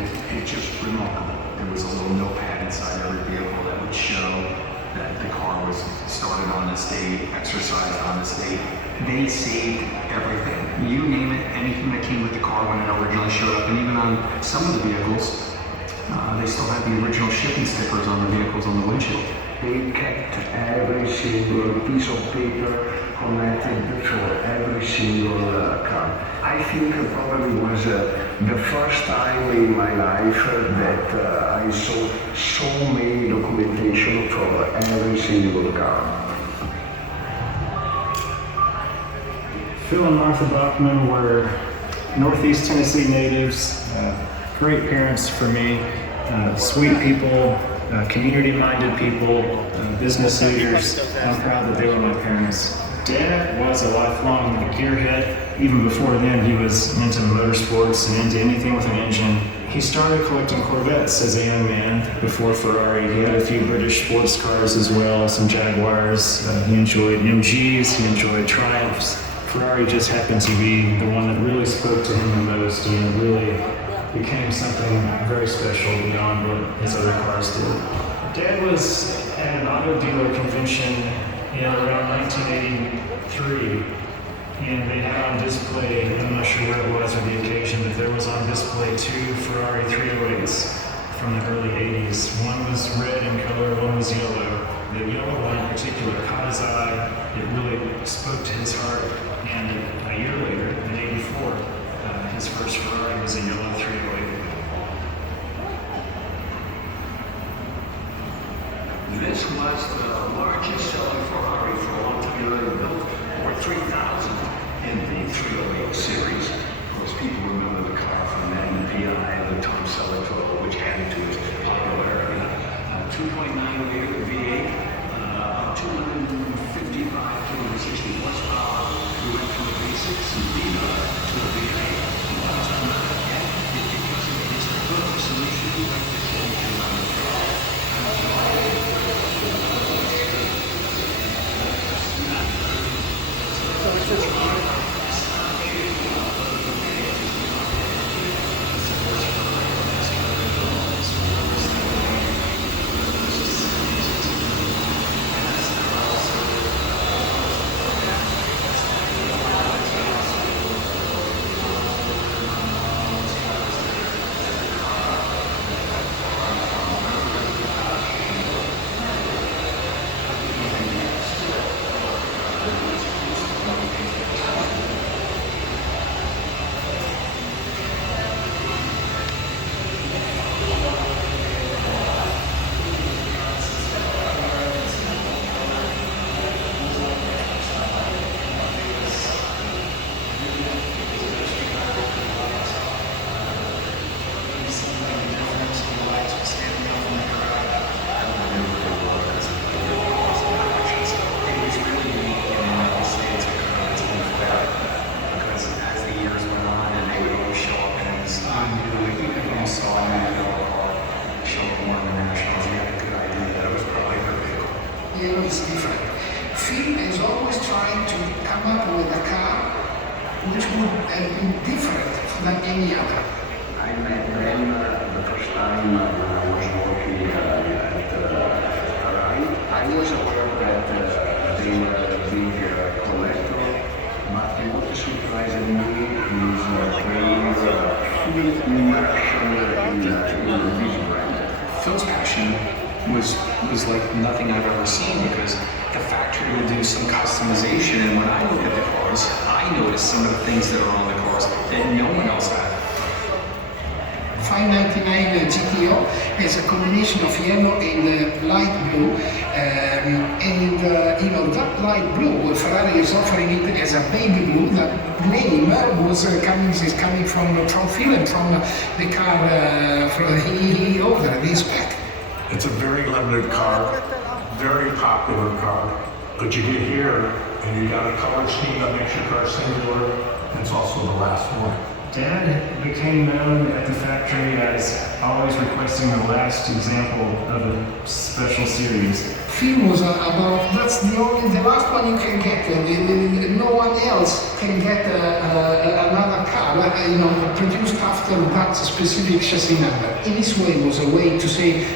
it's just remarkable. There was a little notepad inside every vehicle that would show that the car was started on this date, exercised on this date. They saved everything. You name it, anything that came with the car when it originally showed up, and even on some of the vehicles, they still have the original shipping stickers on the vehicles on the windshield. They kept every single piece of paper connected for every single car. I think it probably was the first time in my life that I saw so many documentation for every single car. Phil and Martha Bachmann were Northeast Tennessee natives, great parents for me, sweet people, community-minded people, business leaders. I'm proud that they were my parents. Dad was a lifelong gearhead. Even before then, he was into motorsports and into anything with an engine. He started collecting Corvettes as a young man before Ferrari. He had a few British sports cars as well, some Jaguars. He enjoyed MGs, he enjoyed Triumphs. Ferrari just happened to be the one that really spoke to him the most, and really became something very special beyond what his other cars did. Dad was at an auto dealer convention in around 1983, and they had on display, I'm not sure where it was or the occasion, but there was on display two Ferrari 308s from the early 80s. One was red in color, one was yellow. The yellow one in particular caught his eye. It really spoke to his heart. And a year later, in '84, his first Ferrari was a yellow 308. This was the largest selling Ferrari for a long time. They built over 3,000 in the 308 series. Of course, people remember the car from that, the PI, the Tom Selleck, which added to its popularity. 2.9 liter V8, 255, 260 horsepower. We went from the basics and to the V8. Because of its purpose, and we should be like this engine on the car. So it's just Is different. Phil is always trying to come up with a car which would have been different than any other. I met them the first time when I was working at Ferrari. I was aware that they were a big collector, but what surprised me is their full immersion in this brand. Phil's passion was like nothing I've ever seen, because the factory will do some customization, and when I look at the cars, I notice some of the things that are on the cars that no one else had. 599 GTO is a combination of yellow and light blue, that light blue, Ferrari is offering it as a baby blue. That name is coming from Phil and from the car he ordered this spec. It's a very limited car, very popular car, but you get here and you got a color scheme that makes your car singular, and it's also the last one. Dad became known at the factory as always requesting the last example of a special series. Phil was about that's the last one you can get. No one else can get another car, produced after that specific chassis number. In this way, it was a way to say